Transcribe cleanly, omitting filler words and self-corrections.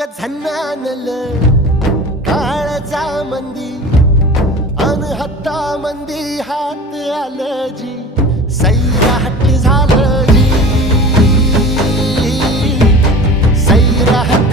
ग झन्नानल काळजा मंदी अन हत्ता मंदी हात आलं जी सैराट झालं जी सैराट